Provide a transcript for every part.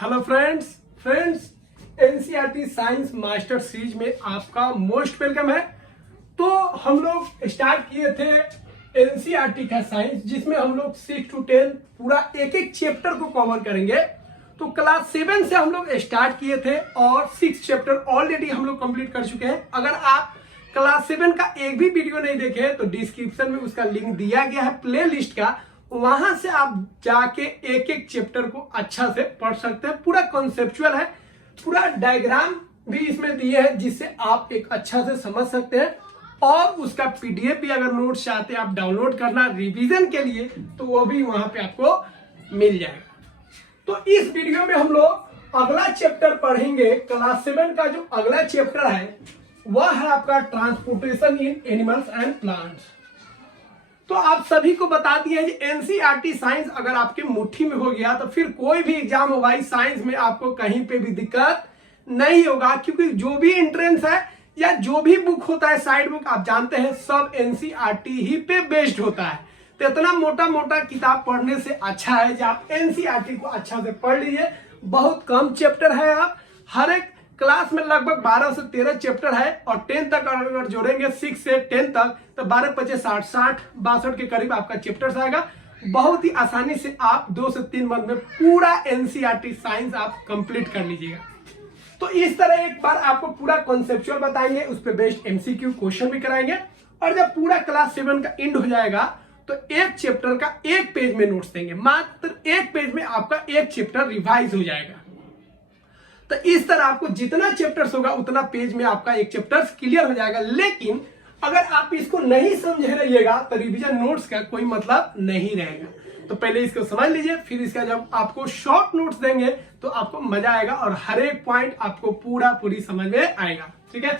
Hello friends NCERT science master series में आपका most welcome है। तो हम लोग स्टार्ट किए थे एनसीईआरटी का साइंस, जिसमें हम लोग 6 to 10 पूरा एक एक चैप्टर को कवर करेंगे। तो क्लास 7 से हम लोग स्टार्ट किए थे और 6 चैप्टर ऑलरेडी हम लोग कंप्लीट कर चुके हैं। अगर आप क्लास 7 का एक भी वीडियो नहीं देखे तो डिस्क्रिप्शन में उसका लिंक दिया गया है प्ले लिस्ट का, वहां से आप जाके एक एक चैप्टर को अच्छा से पढ़ सकते हैं। पूरा कॉन्सेप्चुअल है, पूरा डायग्राम भी इसमें दिए हैं जिससे आप एक अच्छा से समझ सकते हैं। और उसका पीडीएफ भी अगर नोट्स चाहते हैं आप डाउनलोड करना रिवीजन के लिए, तो वो भी वहां पे आपको मिल जाएगा। तो इस वीडियो में हम लोग अगला चैप्टर पढ़ेंगे। क्लास 7 का जो अगला चैप्टर है वह है आपका transportation in animals and plants. तो आप सभी को बता दिया है एनसीईआरटी साइंस अगर आपके मुट्ठी में हो गया तो फिर कोई भी एग्जाम हो भाई साइंस में आपको कहीं पे भी दिक्कत नहीं होगा, क्योंकि जो भी एंट्रेंस है या जो भी बुक होता है साइड बुक आप जानते हैं सब एनसीईआरटी ही पे बेस्ड होता है। तो इतना मोटा मोटा किताब पढ़ने से अच्छा है कि आप एनसीईआरटी को अच्छा से पढ़ लीजिए। बहुत कम चैप्टर है, आप हर एक क्लास में लगभग 12 से 13 चैप्टर है और 10 तक अगर जोड़ेंगे 6 से 10 तक तो 12 25 60 60 62 के करीब आपका चैप्टर्स आएगा। बहुत ही आसानी से आप 2 से 3 मंथ में पूरा एनसीईआरटी साइंस आप कंप्लीट कर लीजिएगा। तो इस तरह एक बार आपको पूरा कॉन्सेप्चुअल बताएंगे, उस पर बेस्ड एमसीक्यू क्वेश्चन भी कराएंगे। और जब पूरा क्लास 7 का एंड हो जाएगा तो एक चैप्टर का एक पेज में नोट्स देंगे। मात्र एक पेज में आपका एक चैप्टर रिवाइज हो जाएगा। तो इस तरह आपको जितना चैप्टर्स होगा उतना पेज में आपका एक चैप्टर क्लियर हो जाएगा। लेकिन अगर आप इसको नहीं समझे रहिएगा तो रिवीजन नोट्स का कोई मतलब नहीं रहेगा। तो पहले इसको समझ लीजिए, फिर इसका जब आपको शॉर्ट नोट्स देंगे तो आपको मजा आएगा और हर एक पॉइंट आपको पूरी समझ में आएगा। ठीक है,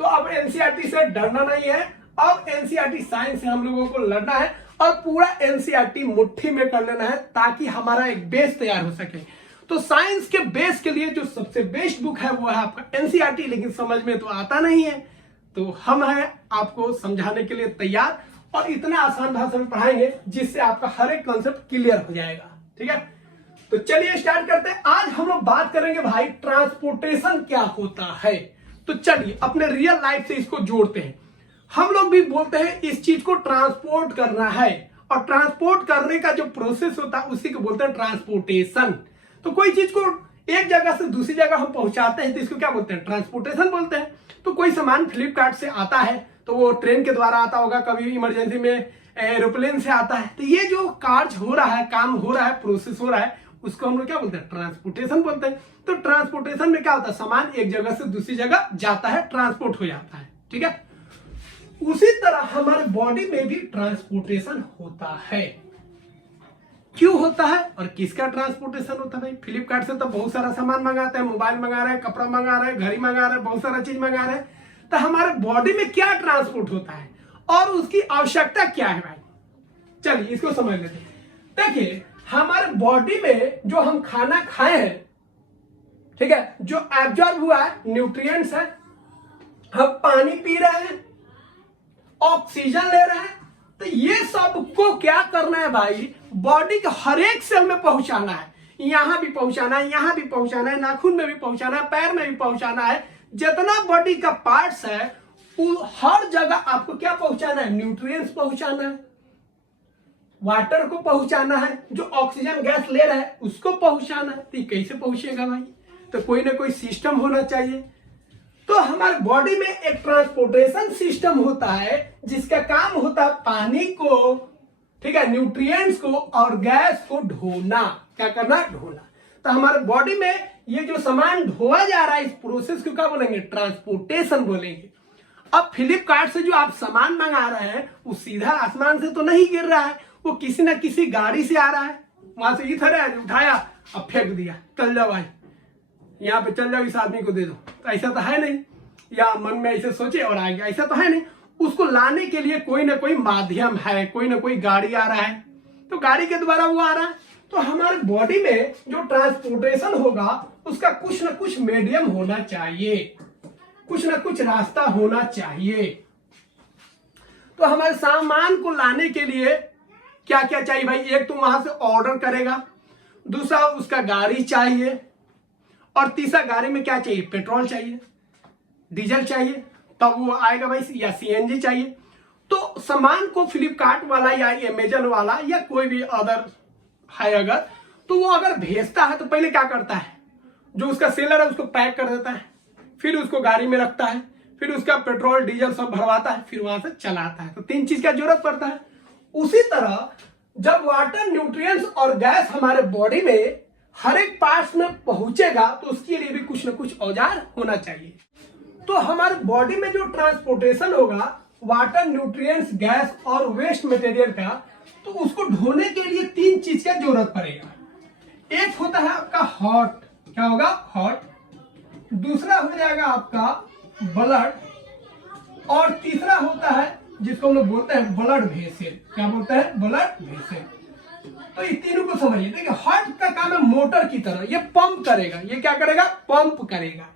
तो अब एनसीईआरटी से डरना नहीं है, अब एनसीईआरटी साइंस से हम लोगों को लड़ना है और पूरा एनसीईआरटी मुट्ठी में कर लेना है ताकि हमारा एक बेस तैयार हो सके। तो साइंस के बेस के लिए जो सबसे बेस्ट बुक है वो है आपका एनसीईआरटी, लेकिन समझ में तो आता नहीं है। तो हम हैं आपको समझाने के लिए तैयार और इतना आसान भाषा में पढ़ाएंगे जिससे आपका हर एक कॉन्सेप्ट क्लियर हो जाएगा। ठीक है, तो चलिए स्टार्ट करते हैं। आज हम लोग बात करेंगे भाई ट्रांसपोर्टेशन क्या होता है। तो चलिए अपने रियल लाइफ से इसको जोड़ते हैं। हम लोग भी बोलते हैं इस चीज को ट्रांसपोर्ट करना है, और ट्रांसपोर्ट करने का जो प्रोसेस होता है उसी को बोलते हैं ट्रांसपोर्टेशन। तो कोई चीज को एक जगह से दूसरी जगह हम पहुंचाते हैं तो इसको क्या बोलते हैं, ट्रांसपोर्टेशन बोलते हैं। तो कोई सामान फ्लिपकार्ट से आता है तो वो ट्रेन के द्वारा आता होगा, कभी इमरजेंसी में एरोप्लेन से आता है। तो ये जो कार्य हो रहा है, काम हो रहा है, प्रोसेस हो रहा है, उसको हम लोग क्या बोलते हैं, ट्रांसपोर्टेशन बोलते हैं। तो ट्रांसपोर्टेशन में क्या होता है, सामान एक जगह से दूसरी जगह जाता है, ट्रांसपोर्ट हो जाता है। ठीक है, उसी तरह हमारे बॉडी में भी ट्रांसपोर्टेशन होता है। क्यों होता है और किसका ट्रांसपोर्टेशन होता है भाई? फ्लिपकार्ट से तो बहुत सारा सामान मंगाते हैं, मोबाइल मंगा रहे हैं, कपड़ा मंगा रहे हैं, घड़ी मंगा रहे हैं, बहुत सारा चीज मंगा रहे हैं। तो हमारे बॉडी में क्या ट्रांसपोर्ट होता है और उसकी आवश्यकता क्या है भाई? चलिए इसको समझ लेते हैं। देखिए हमारे बॉडी में जो हम खाना खाए हैं, ठीक है, जो एब्जॉर्ब हुआ है न्यूट्रिएंट्स है, हम पानी पी रहे हैं, ऑक्सीजन ले रहे हैं, तो ये सबको क्या करना है भाई, बॉडी के हर एक सेल में पहुंचाना है। यहां भी पहुंचाना है, यहां भी पहुंचाना है, नाखून में भी पहुंचाना है, पैर में भी पहुंचाना है। जितना बॉडी का पार्ट्स है हर जगह आपको क्या पहुंचाना है, न्यूट्रिएंट्स पहुंचाना है, वाटर को पहुंचाना है, जो ऑक्सीजन गैस ले रहा है उसको पहुंचाना है। तो ये कैसे पहुंचेगा भाई? तो कोई ना कोई सिस्टम होना चाहिए। तो हमारे बॉडी में एक ट्रांसपोर्टेशन सिस्टम होता है जिसका काम होता है पानी को, ठीक है, न्यूट्रिएंट्स को और गैस को ढोना। क्या करना? ढोना। तो हमारे बॉडी में ये जो सामान ढोआ जा रहा है, इस प्रोसेस को क्या बोलेंगे, ट्रांसपोर्टेशन बोलेंगे। अब फ्लिपकार्ट से जो आप सामान मंगा रहे हैं वो सीधा आसमान से तो नहीं गिर रहा है, वो किसी ना किसी गाड़ी से आ रहा है। वहां से इधर है, उठाया अब फेंक दिया, चल जाओ भाई यहाँ पे, चल जाओ इस आदमी को दे दो। तो ऐसा तो है नहीं, या मन में ऐसे सोचे और आ गया, ऐसा तो है नहीं। उसको लाने के लिए कोई ना कोई माध्यम है, कोई ना कोई गाड़ी आ रहा है, तो गाड़ी के द्वारा वो आ रहा है। तो हमारे बॉडी में जो ट्रांसपोर्टेशन होगा उसका कुछ ना कुछ मीडियम होना चाहिए, कुछ ना कुछ रास्ता होना चाहिए। तो हमारे सामान को लाने के लिए क्या क्या चाहिए भाई? एक तो वहां से ऑर्डर करेगा, दूसरा उसका गाड़ी चाहिए, और तीसरा गाड़ी में क्या चाहिए, पेट्रोल चाहिए, डीजल चाहिए, तब वो आएगा भाई, या सीएनजी चाहिए। तो सामान को फ्लिपकार्ट वाला या अमेजन वाला या कोई भी अदर है अगर, तो वो अगर भेजता है तो पहले क्या करता है, जो उसका सेलर है उसको पैक कर देता है, फिर उसको गाड़ी में रखता है, फिर उसका पेट्रोल डीजल सब भरवाता है, फिर वहां से चलाता है। तो 3 चीज का जरूरत पड़ता है। उसी तरह जब वाटर, न्यूट्रिएंट्स और गैस हमारे बॉडी में हर एक पार्ट्स में पहुंचेगा तो उसके लिए भी कुछ ना कुछ औजार होना चाहिए। तो हमारे बॉडी में जो ट्रांसपोर्टेशन होगा वाटर, न्यूट्रिएंट्स, गैस और वेस्ट मटेरियल का, तो उसको ढोने के लिए 3 चीज का जरूरत पड़ेगा। एक होता है आपका हार्ट, क्या होगा, हार्ट। दूसरा हो जाएगा आपका ब्लड, और तीसरा होता है जिसको हम लोग बोलते हैं ब्लड वेसल। क्या बोलते हैं, ब्लड वेसल। तो इन तीनों को समझिए। देखिए हार्ट का काम है मोटर की तरह, ये पंप करेगा। ये क्या करेगा, पंप करेगा।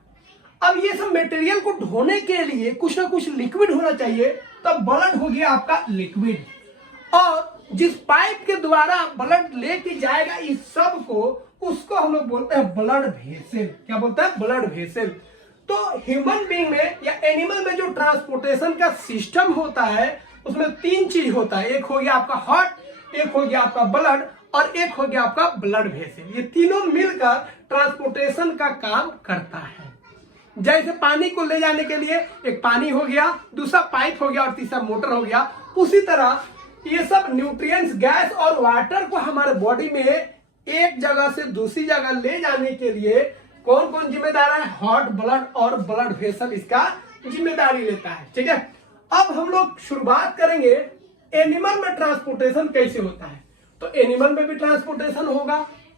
अब ये सब मटेरियल को ढोने के लिए कुछ ना कुछ लिक्विड होना चाहिए, तब ब्लड हो गया आपका लिक्विड। और जिस पाइप के द्वारा ब्लड लेके जाएगा इस सब को, उसको हम लोग बोलते हैं ब्लड वेसल। क्या बोलते हैं, ब्लड वेसल। तो ह्यूमन बीइंग में या एनिमल में जो ट्रांसपोर्टेशन का सिस्टम होता है उसमें 3 चीज होता है। एक हो गया आपका हार्ट, एक हो गया आपका ब्लड, और एक हो गया आपका ब्लड वेसल। ये तीनों मिलकर ट्रांसपोर्टेशन का काम करता है। जैसे पानी को ले जाने के लिए एक पानी हो गया, दूसरा पाइप हो गया और तीसरा मोटर हो गया, उसी तरह ये सब न्यूट्रिएंट्स, गैस और वाटर को हमारे बॉडी में एक जगह से दूसरी जगह ले जाने के लिए कौन कौन जिम्मेदार है, हार्ट, ब्लड और ब्लड वेसल इसका जिम्मेदारी लेता है। ठीक है, अब हम लोग शुरुआत करेंगे एनिमल में ट्रांसपोर्टेशन कैसे होता है। तो एनिमल में भी ट्रांसपोर्टेशन होगा,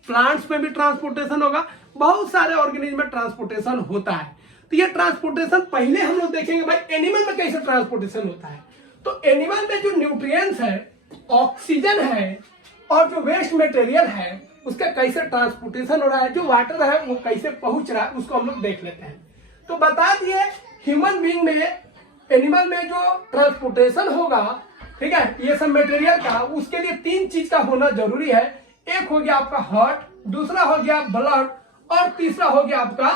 प्लांट्स में भी ट्रांसपोर्टेशन होगा, बहुत सारे ऑर्गेनिज्म में ट्रांसपोर्टेशन होता है। तो ये ट्रांसपोर्टेशन पहले हम लोग देखेंगे भाई एनिमल में कैसे ट्रांसपोर्टेशन होता है। तो एनिमल में जो न्यूट्रिएंट्स है, ऑक्सीजन है और जो वेस्ट मटेरियल है उसका कैसे ट्रांसपोर्टेशन हो रहा है, जो वाटर है वो कैसे पहुंच रहा है, उसको हम लोग देख लेते हैं। तो बता दिए ह्यूमन बीइंग में, एनिमल में जो ट्रांसपोर्टेशन होगा, ठीक है, ये सब मटेरियल का, उसके लिए 3 चीज का होना जरूरी है। एक हो गया आपका हार्ट, दूसरा हो गया ब्लड और तीसरा हो गया आपका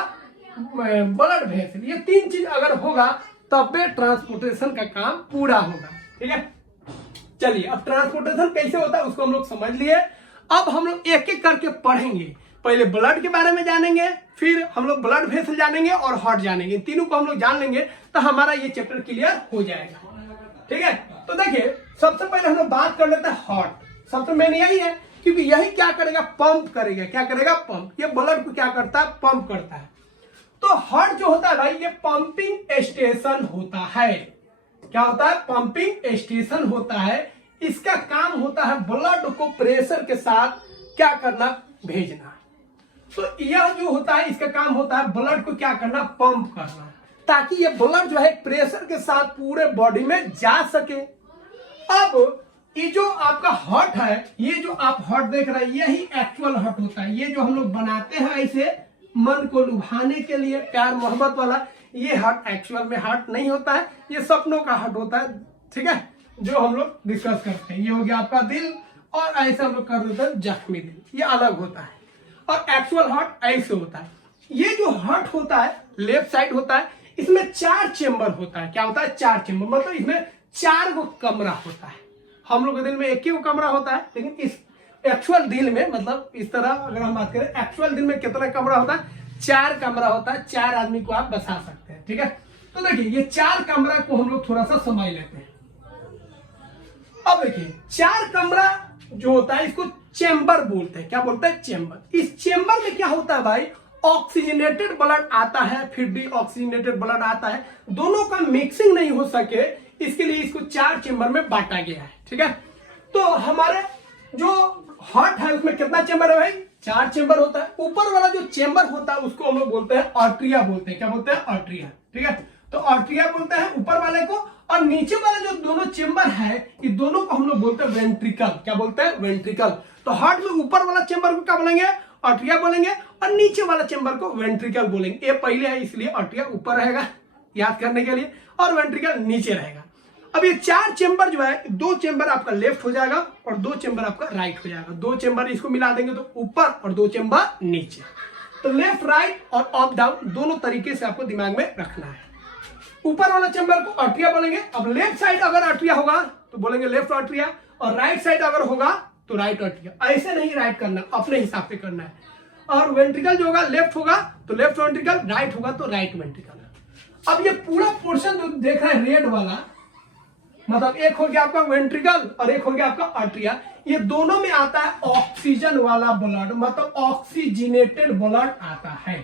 ब्लड वेसल। ये 3 चीज अगर होगा तब भी ट्रांसपोर्टेशन का काम पूरा होगा। ठीक है, चलिए अब ट्रांसपोर्टेशन कैसे होता है उसको हम लोग समझ लिए। अब हम लोग एक एक करके पढ़ेंगे। पहले ब्लड के बारे में जानेंगे, फिर हम लोग ब्लड वेसल जानेंगे और हार्ट जानेंगे। तीनों को हम लोग जान लेंगे तो हमारा ये चैप्टर क्लियर हो जाएगा। ठीक है, तो देखिए सबसे पहले हम लोग बात कर लेते हैं हार्ट। सबसे मेन यही है क्योंकि यही क्या करेगा, पंप करेगा। क्या करेगा, पंप। ये ब्लड को क्या करता है, पंप करता है। तो हार्ट जो होता है भाई ये पंपिंग स्टेशन होता है। क्या होता है, पंपिंग स्टेशन होता है। इसका काम होता है ब्लड को प्रेशर के साथ क्या करना, भेजना। तो यह जो होता है इसका काम होता है ब्लड को क्या करना, पंप करना, ताकि ये ब्लड जो है प्रेशर के साथ पूरे बॉडी में जा सके। अब ये जो आपका हार्ट है, ये जो आप हार्ट देख रहे हैं यही एक्चुअल हार्ट होता है। ये जो हम लोग बनाते हैं ऐसे मन को लुभाने के लिए, प्यार मोहब्बत वाला, ये हार्ट एक्चुअल में हार्ट नहीं होता है, ये सपनों का हार्ट होता है। ठीक है, जो हम लोग डिस्कस करते हैं। ये हो गया आपका दिल, और ऐसे हम लोग कर देते हैं जख्मी दिल, ये अलग होता है। और एक्चुअल हार्ट ऐसे होता है। ये जो हार्ट होता है लेफ्ट साइड होता है, इसमें 4 चेम्बर होता है। क्या होता है, 4 चेम्बर, मतलब इसमें 4 गो कमरा होता है। हम लोग के दिल में एक ही वो कमरा होता है, लेकिन इस एक्चुअल दिल में, मतलब इस तरह अगर हम बात करें एक्चुअल दिल में कितना कमरा होता है, 4 कमरा होता है। 4 आदमी को आप बसा सकते हैं। ठीक है, तो देखिए ये 4 कमरा को हम लोग थोड़ा सा समझ लेते हैं। अब देखिए 4 कमरा जो होता है इसको चेंबर बोलते हैं। क्या बोलते हैं, चेंबर। इस चेंबर में क्या होता है भाई, ऑक्सीजनेटेड ब्लड आता है, फिर डीऑक्सीजनेटेड ब्लड आता है। दोनों का मिक्सिंग नहीं हो सके इसके लिए इसको 4 चेंबर में बांटा गया है। ठीक है, तो हमारे जो हार्ट है उसमें कितना चेंबर है भाई, 4 चेंबर होता है। ऊपर वाला जो चेंबर होता है उसको हम लोग बोलते हैं आर्टरिया बोलते हैं। क्या बोलते हैं, आर्टरिया। ठीक है, तो आर्टरिया बोलते हैं ऊपर वाले को, और नीचे वाले जो दोनों चेंबर है ये दोनों को हम लोग बोलते हैं वेंट्रिकल। क्या बोलते हैं, वेंट्रिकल। तो हार्ट में ऊपर वाला चेंबर को क्या बोलेंगे, आर्टरिया बोलेंगे, और नीचे वाला चेंबर को वेंट्रिकल बोलेंगे। ये पहले है इसलिए आर्टरिया ऊपर रहेगा याद करने के लिए, और वेंट्रिकल नीचे रहेगा। अब ये 4 चेंबर जो है, 2 चेंबर आपका लेफ्ट हो जाएगा और 2 चेंबर आपका राइट हो जाएगा। 2 चेंबर इसको मिला देंगे तो ऊपर और 2 चेंबर नीचे। तो लेफ्ट राइट और अप डाउन दोनों तरीके से आपको दिमाग में रखना है। ऊपर वाला चेंबर को आर्टरिया बोलेंगे। अब लेफ्ट साइड अगर आर्टरिया होगा तो बोलेंगे लेफ्ट आर्टरिया, और राइट साइड अगर होगा तो राइट आर्टरिया। ऐसे नहीं राइट करना, अपने हिसाब से करना है। और वेंट्रिकल जो होगा लेफ्ट होगा तो लेफ्ट वेंट्रिकल, राइट होगा तो राइट वेंट्रिकल। अब ये पूरा पोर्शन जो देख रहे हैं रेड वाला, मतलब एक हो गया आपका वेंट्रिकल और एक हो गया आपका आर्टरिया, ये दोनों में आता है ऑक्सीजन वाला ब्लड, मतलब ऑक्सीजनेटेड ब्लड आता है।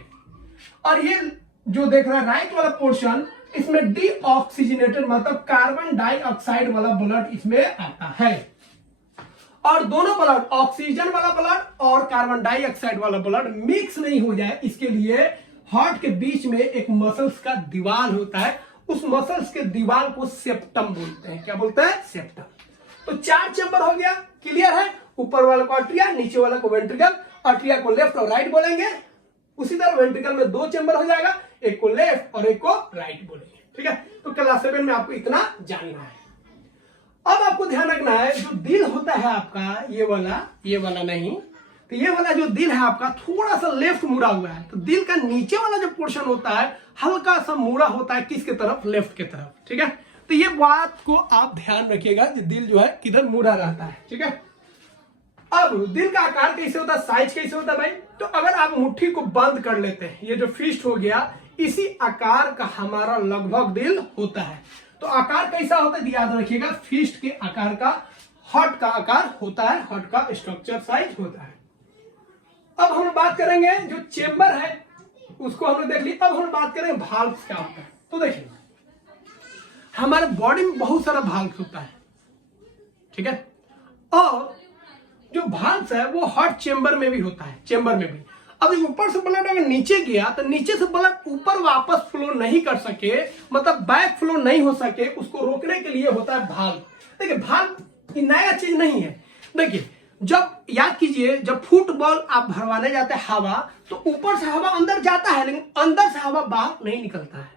और ये जो देख रहा है राइट वाला पोर्शन, इसमें डीऑक्सीजनेटेड मतलब कार्बन डाइऑक्साइड वाला ब्लड इसमें आता है। और दोनों ब्लड, ऑक्सीजन वाला ब्लड और कार्बन डाइऑक्साइड वाला ब्लड मिक्स नहीं हो जाए, इसके लिए हार्ट के बीच में एक मसल्स का दीवार होता है। उस मसल्स के दीवार को सेप्टम बोलते हैं। क्या बोलते हैं? सेप्टम। तो 4 चेंबर हो गया, क्लियर है। ऊपर वाला को आर्टरिया, नीचे वाला को वेंट्रिकल। आर्टरिया को लेफ्ट और राइट बोलेंगे। उसी तरह वेंट्रिकल में 2 चेंबर हो जाएगा, एक को लेफ्ट और एक को राइट बोलेंगे। ठीक है, तो क्लास 7 में आपको इतना जानना है। अब आपको ध्यान रखना है, जो दिल होता है आपका, ये वाला नहीं, तो ये वाला जो दिल है आपका थोड़ा सा लेफ्ट मुड़ा हुआ है। तो दिल का नीचे वाला जो पोर्शन होता है हल्का सा मुड़ा होता है, किसके तरफ? लेफ्ट के तरफ। ठीक है, तो ये बात को आप ध्यान रखिएगा, दिल जो है किधर मुड़ा रहता है। ठीक है, अब दिल का आकार कैसे होता है, साइज कैसे होता है भाई? तो अगर आप मुट्ठी को बंद कर लेते हैं, ये जो फिस्ट हो गया, इसी आकार का हमारा लगभग दिल होता है। तो आकार कैसा होता है याद रखिएगा, फिस्ट के आकार का हार्ट का आकार होता है, हार्ट का स्ट्रक्चर साइज होता है। अब हम बात करेंगे जो चेंबर है उसको हमने देख ली। अब हम बात करेंगे भाल्व्स क्या होता है। तो देखिए, हमारे बॉडी में बहुत सारा भाल्व्स होता है। ठीक है, और जो भाल्व्स है वो हार्ट चेंबर में भी होता है, चेंबर में भी। अब ऊपर से ब्लड अगर नीचे गया तो नीचे से ब्लड ऊपर वापस फ्लो नहीं कर सके, मतलब बैक फ्लो नहीं हो सके, उसको रोकने के लिए होता है भाल्व। देखिए, भाल्व नया चीज नहीं है। देखिए, जब याद कीजिए, जब फुटबॉल आप भरवाने जाते हैं हवा, तो ऊपर से हवा अंदर जाता है लेकिन अंदर से हवा बाहर नहीं निकलता है।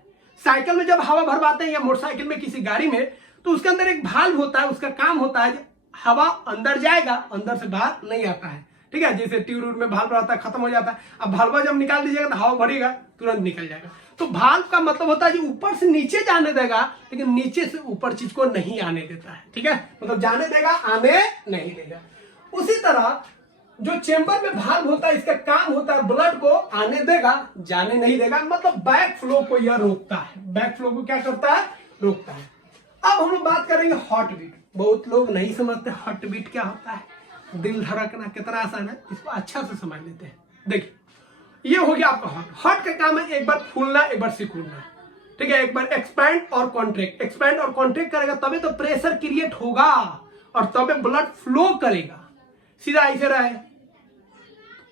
साइकिल में जब हवा भरवाते हैं या मोटरसाइकिल में किसी गाड़ी में, तो उसके अंदर एक भाल्व होता है, उसका काम होता है हवा अंदर जाएगा, अंदर से बाहर नहीं आता है। ठीक है, जैसे ट्यूब में भाल्व रहता है, खत्म हो जाता है, अब भाल्व जब निकाल दीजिएगा तो हवा भरेगा, तुरंत निकल जाएगा। तो भाल्व का मतलब होता है कि ऊपर से नीचे जाने देगा लेकिन नीचे से ऊपर चीज को नहीं आने देता है। ठीक है, मतलब जाने देगा, आने नहीं देगा। उसी तरह जो चेंबर में भाल्व होता है, इसका काम होता है ब्लड को आने देगा, जाने नहीं देगा, मतलब बैक फ्लो को यह रोकता है। बैक फ्लो को क्या करता है? रोकता है। अब हम लोग बात करेंगे हार्ट बीट। बहुत लोग नहीं समझते हार्ट बीट क्या होता है, दिल धड़कना कितना आसान है, इसको अच्छा से समझ लेते हैं। देखिए, ये हो गया आपका हार्ट। हार्ट का काम है एक बार फूलना, एक बार सिकुड़ना। ठीक है, एक बार एक्सपैंड और कॉन्ट्रैक्ट, एक्सपैंड और कॉन्ट्रैक्ट करेगा तभी तो प्रेशर क्रिएट होगा और तभी ब्लड फ्लो करेगा। सीधा ऐसे रहा है,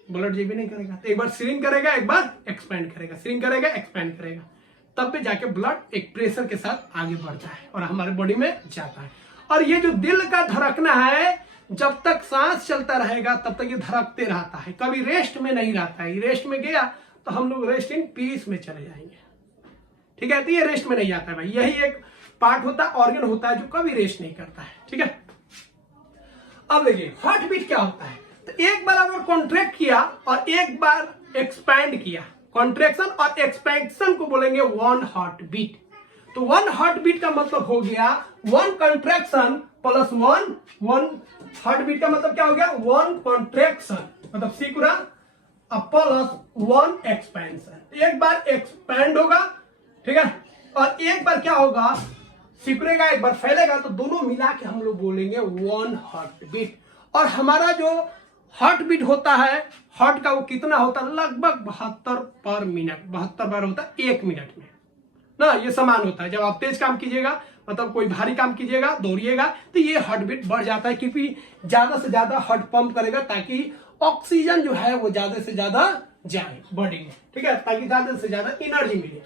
ब्लड जेबी नहीं करेगा, तो एक बार श्रिंक करेगा, एक बार एक्सपैंड करेगा, श्रिंक करेगा, एक्सपैंड करेगा, तब पे जाके ब्लड एक प्रेशर के साथ आगे बढ़ता है और हमारे बॉडी में जाता है। और ये जो दिल का धड़कना है, जब तक सांस चलता रहेगा तब तक ये धड़कते रहता है, कभी रेस्ट में नहीं रहता है। रेस्ट में गया तो हम लोग रेस्ट इन पीस में चले जाएंगे। ठीक है, तो ये रेस्ट में नहीं जाता है भाई। यही एक पार्ट होता है, ऑर्गन होता है जो कभी रेस्ट नहीं करता है। ठीक है, अब देखिए हार्ट बीट क्या होता है। तो एक बार अगर कॉन्ट्रैक्ट किया और एक बार एक्सपैंड किया, कॉन्ट्रैक्शन और एक्सपेंशन को बोलेंगे 1 हार्ट बीट। तो 1 हार्ट बीट का मतलब हो गया 1 कॉन्ट्रैक्शन प्लस 1 हार्ट बीट का मतलब क्या हो गया? 1 कॉन्ट्रैक्शन मतलब सिकुड़ा प्लस 1 एक्सपेंशन। एक बार एक्सपैंड होगा, ठीक है, और एक बार क्या होगा? सिकुड़ेगा, एक बार फैलेगा, तो दोनों मिला के हम लोग बोलेंगे 1 हार्ट बीट। और हमारा जो हार्ट बीट होता है, हार्ट का वो कितना होता है? लगभग 72 पर मिनट, 72 बार होता है 1 मिनट में ना। ये समान होता है। जब आप तेज काम कीजिएगा, मतलब कोई भारी काम कीजिएगा, दौड़िएगा, तो ये हार्ट बीट बढ़ जाता है, क्योंकि ज्यादा से ज्यादा हार्ट पंप करेगा ताकि ऑक्सीजन जो है वो ज्यादा से ज्यादा जाए बॉडी में। ठीक है, ताकि ज्यादा से ज्यादा एनर्जी मिले।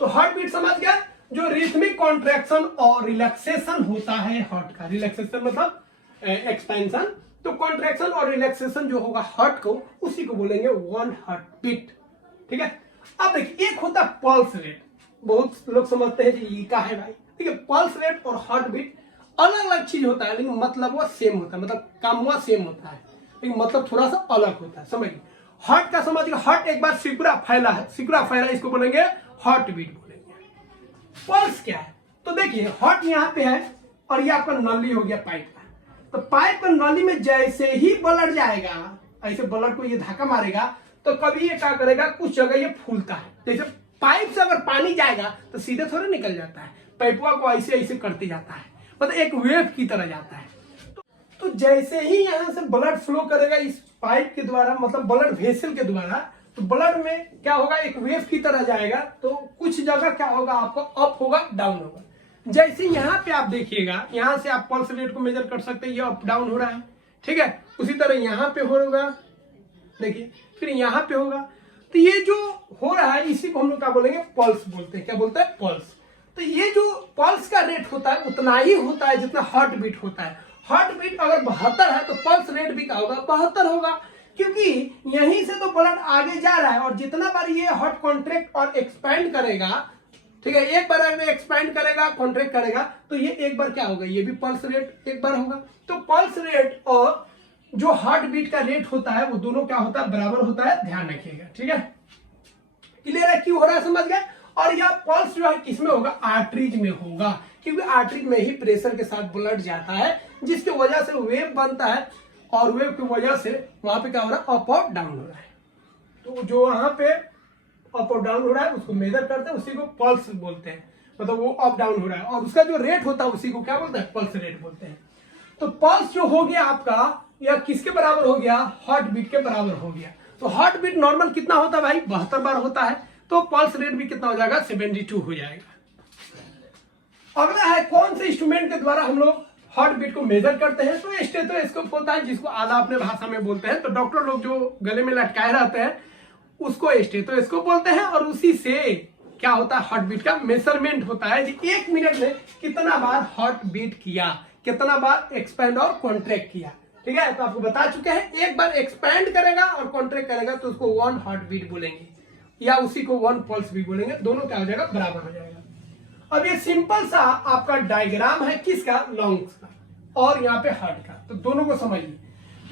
तो हार्ट बीट समझ गया। जो रिथमिक कॉन्ट्रैक्शन और रिलैक्सेशन होता है हार्ट का, रिलैक्सेशन मतलब एक्सपेंशन, तो कॉन्ट्रैक्शन और रिलैक्सेशन जो होगा हार्ट को, उसी को बोलेंगे 1 हार्ट बीट। ठीक है, अब देखिए एक होता है पल्स रेट। बहुत लोग समझते हैं कि ये क्या है भाई। ठीक है, पल्स रेट और हार्ट बीट अलग अलग चीज होता है, लेकिन मतलब वो सेम होता है, मतलब काम हुआ सेम होता है, लेकिन मतलब थोड़ा सा अलग होता है। समझिए, हार्ट का समझिए, हार्ट एक बार सिकुड़ा फैला है, सिकुड़ा फैला, इसको बोलेंगे हार्ट बीट बोलेंगे। पल्स क्या है, तो देखिए हार्ट यहाँ पे है और ये आपका नली हो गया पाइप का, तो पाइप का नली में जैसे ही ब्लड जाएगा, ऐसे ब्लड को ये धक्का मारेगा तो कभी ये क्या करेगा, कुछ जगह ये फूलता है। जैसे पाइप से अगर पानी जाएगा तो सीधे थोड़े निकल जाता है, पाइपवा को ऐसे ऐसे करते जाता है, मतलब एक वेव की तरह जाता है। तो जैसे ही यहाँ से ब्लड फ्लो करेगा इस पाइप के द्वारा, मतलब ब्लड वेसल के द्वारा, तो ब्लड में क्या होगा, एक वेव की तरह जाएगा। तो कुछ जगह क्या होगा, आपको अप होगा, डाउन होगा। जैसे यहाँ पे आप देखिएगा, यहाँ से आप पल्स रेट को मेजर कर सकते हैं, ये अप डाउन हो रहा है, ठीक है। उसी तरह यहाँ पे होगा, देखिए, फिर यहाँ पे होगा। तो ये जो हो रहा है इसी को हम लोग क्या बोलेंगे, पल्स बोलते हैं। क्या बोलते हैं, पल्स। तो ये जो पल्स का रेट होता है उतना ही होता है जितना हार्ट बीट होता है। हार्ट बीट अगर 72 है तो पल्स रेट भी क्या होगा, 72 होगा, क्योंकि यहीं से तो ब्लड आगे जा रहा है और जितना बार ये हार्ट कॉन्ट्रैक्ट और एक्सपैंड करेगा, ठीक है, एक बार अगर एक्सपैंड करेगा, कॉन्ट्रैक्ट करेगा, तो ये एक बार क्या होगा, ये भी पल्स रेट एक बार होगा। तो पल्स रेट और जो हार्ट बीट का रेट होता है वो दोनों क्या होता है, बराबर होता है, ध्यान रखिएगा, ठीक है। क्लियर है, क्यों हो रहा है, समझ गए। और यह पल्स जो है किसमें होगा, आर्टरीज में होगा, क्योंकि आर्टरीज में ही प्रेशर के साथ ब्लड जाता है, जिसकी वजह से वेव बनता है और वेव की वजह से वहां पे क्या हो रहा है, अप और डाउन हो रहा है। तो जो वहां पे अप और डाउन हो रहा है उसको मेजर करते हैं, उसी को पल्स बोलते हैं, मतलब वो अप डाउन हो रहा है और उसका जो रेट होता है उसी को क्या बोलते हैं, पल्स रेट बोलते हैं। तो पल्स जो हो गया आपका, या किसके बराबर हो गया, हार्ट बीट के बराबर हो गया। तो हार्ट बीट नॉर्मल कितना होता है भाई, 72 बार होता है, तो पल्स रेट भी कितना हो जाएगा, 72 हो जाएगा। अगला है कौन से इंस्ट्रूमेंट के द्वारा हम लोग हार्ट बीट को मेजर करते हैं, तो स्टेथोस्कोप होता है, जिसको आधा अपने भाषा में बोलते हैं। तो डॉक्टर लोग जो गले में लटकाए रहते हैं उसको स्टेथोस्कोप बोलते हैं, और उसी से क्या होता है, हार्ट बीट का मेजरमेंट होता है कि 1 मिनट में कितना बार हार्ट बीट किया, कितना बार एक्सपैंड और कॉन्ट्रैक्ट किया, ठीक है। तो आपको बता चुके हैं, एक बार एक्सपैंड करेगा और कॉन्ट्रैक्ट करेगा तो उसको 1 हार्ट बीट बोलेंगे, या उसी को 1 पल्स भी बोलेंगे, दोनों क्या हो जाएगा, बराबर हो जाएगा। अब ये सिंपल सा आपका डायग्राम है किसका, लंग्स का, और यहाँ पे हार्ट का। तो दोनों को समझिए,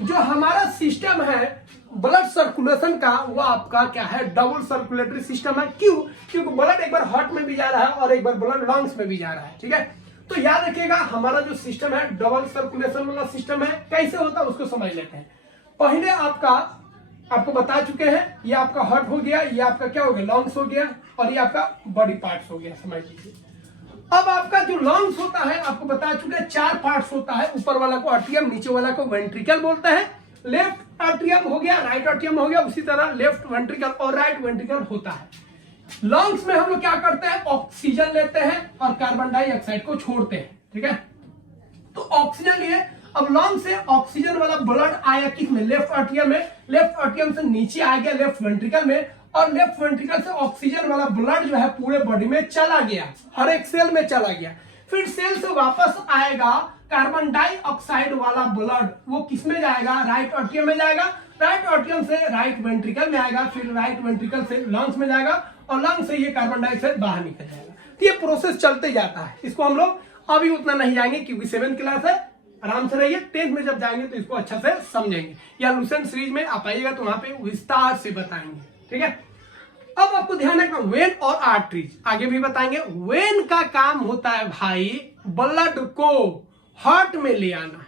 जो हमारा सिस्टम है ब्लड सर्कुलेशन का, वो आपका क्या है, डबल सर्कुलेटरी सिस्टम है। क्यों, क्योंकि ब्लड एक बार हार्ट में भी जा रहा है और एक बार ब्लड लंग्स में भी जा रहा है, ठीक है। तो याद रखिएगा, हमारा जो सिस्टम है डबल सर्कुलेशन वाला सिस्टम है। कैसे होता है उसको समझ लेते हैं। पहले आपको बता चुके हैं, ये आपका हार्ट हो गया, ये आपका क्या हो गया, लंग्स हो गया, और ये आपका बॉडी पार्ट्स हो गया, समझ लीजिए। अब आपका जो लंग्स होता है आपको बता चुके हैं 4 पार्ट्स होता है, ऊपर वाला को आर्टियम, नीचे वाला को वेंट्रिकल बोलते हैं। लेफ्ट आर्टियम हो गया, राइट आर्टियम हो गया, उसी तरह लेफ्ट वेंट्रिकल और राइट वेंट्रिकल होता है। लंग्स में हम लोग क्या करते हैं, ऑक्सीजन लेते हैं और कार्बन डाइऑक्साइड को छोड़ते हैं, ठीक है। तो ऑक्सीजन लिए, अब लंग्स से ऑक्सीजन वाला ब्लड आया किसमें, लेफ्ट आर्टियम में, लेफ्ट आर्टियम से नीचे आ गया लेफ्ट वेंट्रिकल में, और लेफ्ट वेंट्रिकल से ऑक्सीजन वाला ब्लड जो है पूरे बॉडी में चला गया, हर एक सेल में चला गया। फिर सेल से वापस आएगा कार्बन डाइऑक्साइड वाला ब्लड, वो किस में जाएगा, राइट आर्टियम में जाएगा, राइट आर्टियम से राइट वेंट्रिकल में आएगा, फिर राइट वेंट्रिकल से लंग्स में जाएगा, और लंग्स से ये कार्बन डाइऑक्साइड बाहर निकल जाएगा। तो ये प्रोसेस चलते जाता है। इसको हम लोग अभी उतना नहीं जाएंगे क्योंकि 7th क्लास है, आराम से रहिए, 10th में जब जाएंगे तो इसको अच्छा से समझेंगे, या लूसेंट सीरीज में आप आइएगा तो वहां पे विस्तार से बताएंगे, ठीक है। अब आपको ध्यान रखना, वेन और आर्टरीज आगे भी बताएंगे। वेन का काम होता है भाई ब्लड को हार्ट में ले आना,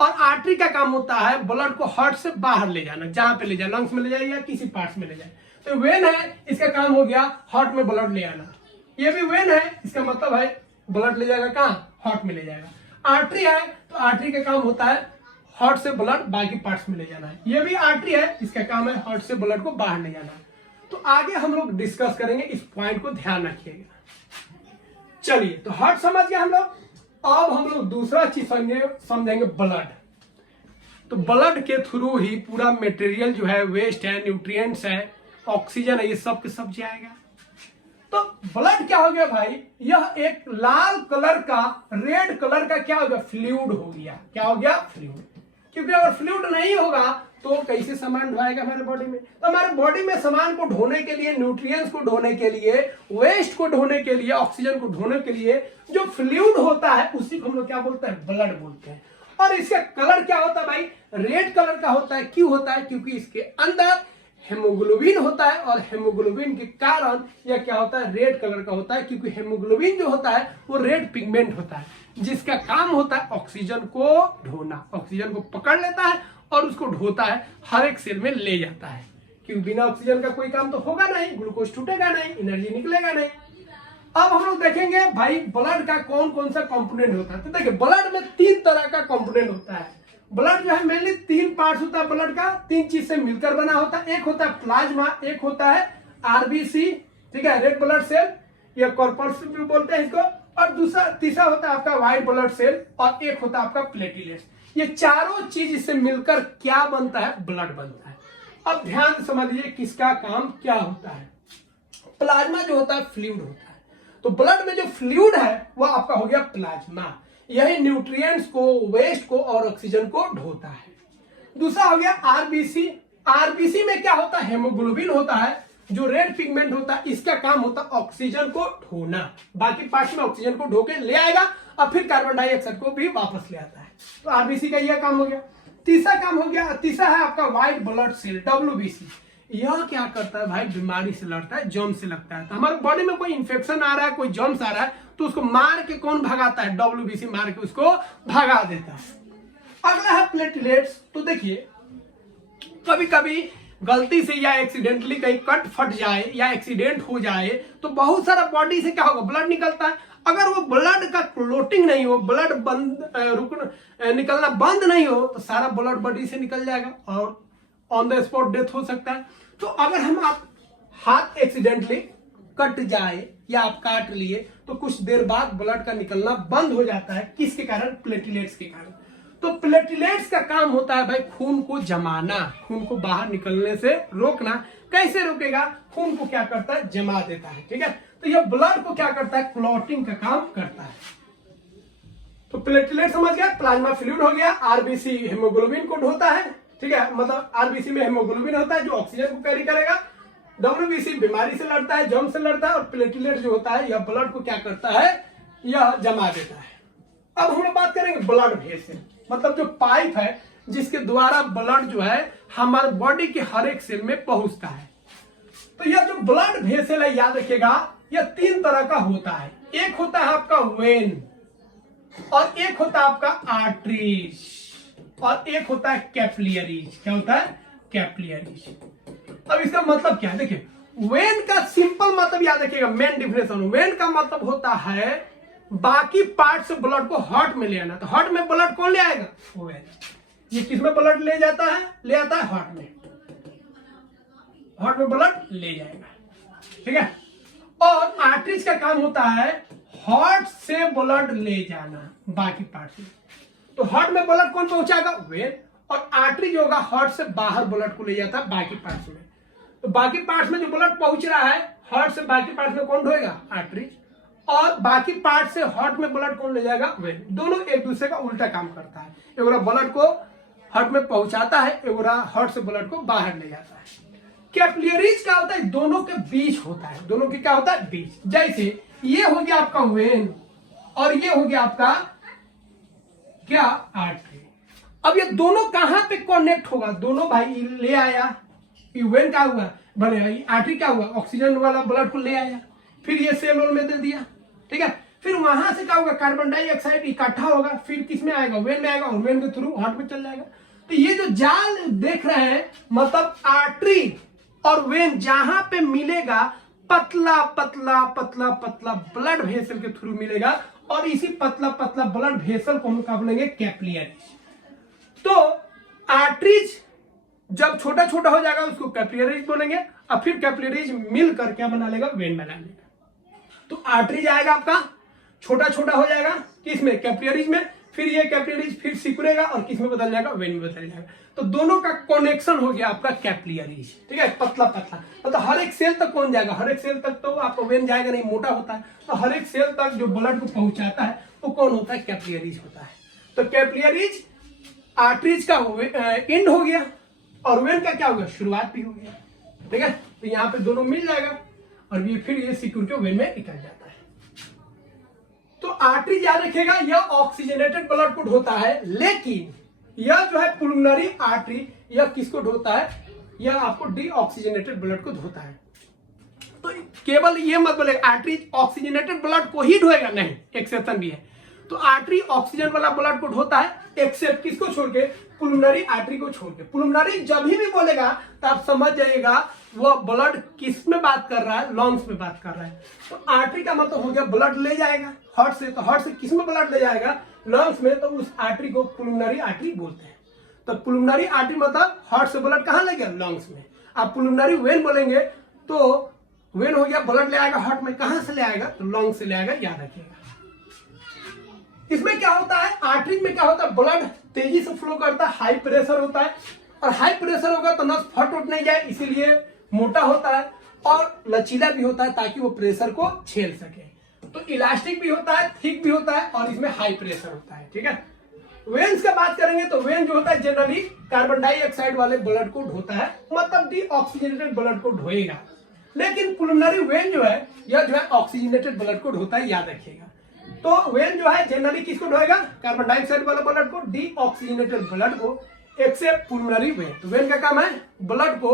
और आर्टरी का काम होता है ब्लड को हार्ट से बाहर ले जाना, जहां पे ले जाए, लंग्स में ले जाए या किसी पार्ट्स में ले जाए। तो वेन है, इसका काम हो गया हार्ट में ब्लड ले आना। ये भी वेन है, इसका मतलब है ब्लड ले जाएगा कहाँ, हार्ट में ले जाएगा। आर्टरी है तो आर्टरी का काम होता है हार्ट से ब्लड बाकी पार्ट्स में ले जाना है। ये भी आर्टरी है, इसका काम है हार्ट से ब्लड को बाहर ले जाना है। तो आगे हम लोग डिस्कस करेंगे, इस पॉइंट को ध्यान रखिएगा। चलिए, तो हार्ट समझ गए हम लोग। अब हम लोग दूसरा चीज समझेंगे, ब्लड। तो ब्लड के थ्रू ही पूरा मटेरियल जो है, वेस्ट है, न्यूट्रिएंट्स है, ऑक्सीजन है, ये सब के सब जाएगा। तो ब्लड क्या हो गया भाई, यह एक लाल कलर का, रेड कलर का क्या हो गया, फ्लूइड हो गया। क्या हो गया, फ्लूइड। क्योंकि अगर फ्लूइड नहीं होगा तो कैसे सामान ढोएगा हमारे बॉडी में। तो हमारे बॉडी में सामान को ढोने के लिए, न्यूट्रिएंट्स को ढोने के लिए, वेस्ट को ढोने के लिए, ऑक्सीजन को ढोने के लिए जो फ्लूइड होता है उसी को हम लोग क्या बोलते हैं, ब्लड बोलते हैं। और इसका कलर क्या होता है भाई, रेड कलर का होता है। क्यों होता है, क्योंकि इसके अंदर हेमोग्लोबिन होता है और हेमोग्लोबिन के कारण यह क्या होता है, रेड कलर का होता है, क्योंकि हेमोग्लोबिन जो होता है वो रेड पिगमेंट होता है जिसका काम होता है ऑक्सीजन को ढोना, ऑक्सीजन को पकड़ लेता है और उसको ढोता है, हर एक सेल में ले जाता है, क्योंकि बिना ऑक्सीजन का कोई काम तो होगा नहीं, ग्लूकोज टूटेगा नहीं, एनर्जी निकलेगा नहीं। अब हम लोग देखेंगे भाई ब्लड का कौन कौन सा कंपोनेंट होता है। तो देखिए ब्लड में 3 तरह का कंपोनेंट होता है। ब्लड जो है मेनली 3 पार्ट्स होता है ब्लड का, 3 चीज से मिलकर बना होता है। एक होता है प्लाज्मा, एक होता है आरबीसी, ठीक है, रेड ब्लड सेल या कॉर्पस भी बोलते हैं इसको, और तीसरा होता है आपका व्हाइट ब्लड सेल, और एक होता है आपका प्लेटलेट्स। ये चारों चीज से मिलकर क्या बनता है, ब्लड बनता है। अब ध्यान से समझिए किसका काम क्या होता है। प्लाज्मा जो होता है फ्लूइड होता है, तो ब्लड में जो फ्लूइड है वो आपका हो गया प्लाज्मा, यही न्यूट्रिएंट्स को, वेस्ट को और ऑक्सीजन को ढोता है। दूसरा हो गया आरबीसी। आरबीसी में क्या होता है, हेमोग्लोबिन होता है जो रेड पिगमेंट होता है, इसका काम होता है ऑक्सीजन को ढोना, बाकी पार्ट्स में ऑक्सीजन को ढो के ले आएगा और फिर कार्बन डाइऑक्साइड को भी वापस ले आता है। तो आरबीसी का यह काम हो गया। तीसरा काम हो गया, तीसरा है आपका व्हाइट ब्लड सेल, डब्ल्यूबीसी। यह क्या करता है भाई, बीमारी से लड़ता है, जर्म से लगता है। तो हमारे बॉडी में कोई इंफेक्शन आ रहा है, कोई जर्म्स आ रहा है, तो उसको मार के कौन भगाता है, डब्ल्यूबीसी मार के उसको भगा देता है। अगला है प्लेटलेट्स। तो देखिए कभी कभी गलती से या एक्सीडेंटली कहीं कट फट जाए या एक्सीडेंट हो जाए तो बहुत सारा बॉडी से क्या होगा, ब्लड निकलता है। अगर वो ब्लड का क्लोटिंग नहीं हो, ब्लड निकलना बंद नहीं हो, तो सारा ब्लड बॉडी से निकल जाएगा और ऑन द स्पॉट डेथ हो सकता है। तो अगर हम आप हाथ एक्सीडेंटली कट जाए या आप काट लिए तो कुछ देर बाद ब्लड का निकलना बंद हो जाता है, किसके कारण, प्लेटलेट्स के कारण। तो प्लेटलेट्स का काम होता है भाई खून को जमाना, खून को बाहर निकलने से रोकना। कैसे रोकेगा, खून को क्या करता है, जमा देता है, ठीक है। तो यह ब्लड को क्या करता है, क्लॉटिंग का काम करता है। तो प्लेटलेट समझ गया, प्लाज्मा फ्लूइड हो गया, आरबीसी हेमोग्लोबिन को ढोता है, ठीक है, मतलब आरबीसी में हेमोग्लोबिन होता है जो ऑक्सीजन को कैरी करेगा, डब्ल्यूबीसी बीमारी से लड़ता है, जर्म से लड़ता है, और प्लेटलेट जो होता है यह ब्लड को क्या करता है, यह जमा देता है। अब हम लोग बात करेंगे ब्लड वेसल, मतलब जो पाइप है जिसके द्वारा ब्लड जो है हमारे बॉडी के हर एक सेल में पहुंचता है। तो यह जो ब्लड वेसल है, याद रखिएगा, यह 3 तरह का होता है। एक होता है आपका वेन, और एक होता है आपका आर्टरीज, और एक होता है कैपिलरीज। क्या होता है, कैपिलरीज। अब इसका मतलब क्या है, देखिए वेन का सिंपल मतलब याद रखिएगा, मेन डिफिनेशन, वेन का मतलब होता है बाकी पार्ट से ब्लड को हार्ट में ले आना। तो हार्ट में ब्लड कौन ले आएगा, वेन। ये किस में ब्लड ले जाता है, ले आता है हार्ट में, हार्ट में ब्लड ले जाएगा, ठीक है। और आर्टरीज का काम होता है हार्ट से ब्लड ले जाना बाकी पार्ट से। तो हार्ट में ब्लड कौन पहुंचाएगा, वेन, और आर्टरी जो होगा हार्ट से बाहर ब्लड को ले जाता है बाकी पार्ट्स में। तो बाकी पार्ट्स में जो ब्लड पहुंच रहा है हार्ट से बाकी पार्ट्स में कौन ढोएगा, आर्टरी, और बाकी पार्ट से हार्ट में ब्लड कौन ले जाएगा, वेन। दोनों एक दूसरे का उल्टा काम करता है, एक ब्लड को हार्ट में पहुंचाता है, एक हार्ट से ब्लड को बाहर ले जाता है। कैपिलरीज क्या होता है, दोनों के बीच होता है, दोनों के क्या होता है, बीच। जैसे ये हो गया आपका वेन और ये हो गया आपका क्या, आर्टरी। अब ये दोनों कहां पे कनेक्ट होगा, दोनों भाई ले आया, वेन क्या हुआ, भले आर्टरी क्या हुआ, ऑक्सीजन वाला ब्लड को ले आया, फिर ये सेल वॉल में दे दिया, ठीक है। फिर वहां से क्या होगा, कार्बन डाइऑक्साइड इकट्ठा होगा, फिर किस में आएगा, वेन में आएगा, और वेन के थ्रू हार्ट में चल जाएगा। तो ये जो जाल देख रहे हैं, मतलब आर्टरी और वेन जहां पे मिलेगा, पतला पतला पतला पतला ब्लड वेसल के थ्रू मिलेगा, और इसी पतला पतला ब्लड वेसल को हम क्या बोलेंगे, कैपिलरीज। तो आर्टरीज जब छोटा छोटा हो जाएगा उसको कैपिलरीज बोलेंगे, और फिर कैपिलरीज मिलकर क्या बना लेगा, वेन बना लेगा। तो आर्टरीज आएगा आपका, छोटा छोटा हो जाएगा किसमें, कैपिलरीज में, फिर ये कैपिलरीज फिर सिकुड़ेगा और किस में बदल जाएगा, वेन में बदल जाएगा। तो दोनों का कनेक्शन हो गया आपका कैपिलरीज, ठीक है, पतला पतला। तो हर एक सेल तक कौन जाएगा, हर एक सेल तक तो आपको वेन जाएगा नहीं, मोटा होता है। तो हर एक सेल तक जो ब्लड को पहुंचाता है वो कौन होता है, कैपिलरीज होता है। तो कैपिलरीज आर्टरीज का एंड हो गया, और वेन का क्या हो गया, शुरुआत भी हो गया, ठीक है। तो यहाँ पे दोनों मिल जाएगा और ये फिर ये सिक्योर के वेन में निकल जाता है। तो आर्टरी याद रखेगा, यह ऑक्सीजनेटेड ब्लड को ढोता है, लेकिन यह जो है पुलमनरी आर्टरी, यह किसको ढोता है, यह आपको डीऑक्सीजनेटेड ब्लड को धोता है। तो केवल ये मत बोले आर्टरी ऑक्सीजनेटेड ब्लड को ही ढोएगा, नहीं, एक्सेप्शन भी है। तो आर्टरी ऑक्सीजन वाला ब्लड को ढोता है, एक्सेप्ट किसको छोड़ के, पुलमनरी आर्टरी को छोड़ के। पुलमनरी जब भी बोलेगा तो आप समझ जाइएगा वो ब्लड किस में बात कर रहा है, लंग्स में बात कर रहा है। तो आर्टरी का मतलब हो गया ब्लड ले जाएगा हार्ट से, तो हार्ट से किस में ब्लड ले जाएगा, लंग्स में, तो उस आर्टरी को पुलमनरी आर्टरी बोलते हैं। तो पुलमनरी आर्टरी मतलब हार्ट से ब्लड कहाँ ले गया, लंग्स में। आप पुलमनरी वेन बोलेंगे तो वेन हो गया ब्लड ले आएगा हार्ट में, कहां से ले आएगा, तो लंग्स से ले आएगा, याद रखिएगा। इसमें क्या होता है, आर्टरी में क्या होता है, ब्लड तेजी से फ्लो करता है, हाई प्रेशर होता है, और हाई प्रेशर होगा तो नस फट उठ नहीं जाए, इसीलिए मोटा होता है और लचीला भी होता है ताकि वो प्रेशर को झेल सके। तो इलास्टिक भी होता है, थिक भी होता है, और इसमें हाई प्रेशर होता है, ठीक है। वेन्स का बात करेंगे तो वेन जो होता है जनरली कार्बन डाइऑक्साइड वाले ब्लड को ढोता है, मतलब डीऑक्सीजनेटेड ब्लड को ढोएगा। लेकिन पुलमनरी वेन जो है यह जो है ऑक्सीजनेटेड ब्लड को ढोता है, याद रखिएगा। तो वेन जो है जनरली किसको ढोएगा, कार्बन डाइऑक्साइड वाला ब्लड को, डीऑक्सीजनेटेड ब्लड को, एक्सेप्ट पुलमनरी वेन। तो वेन का काम है ब्लड को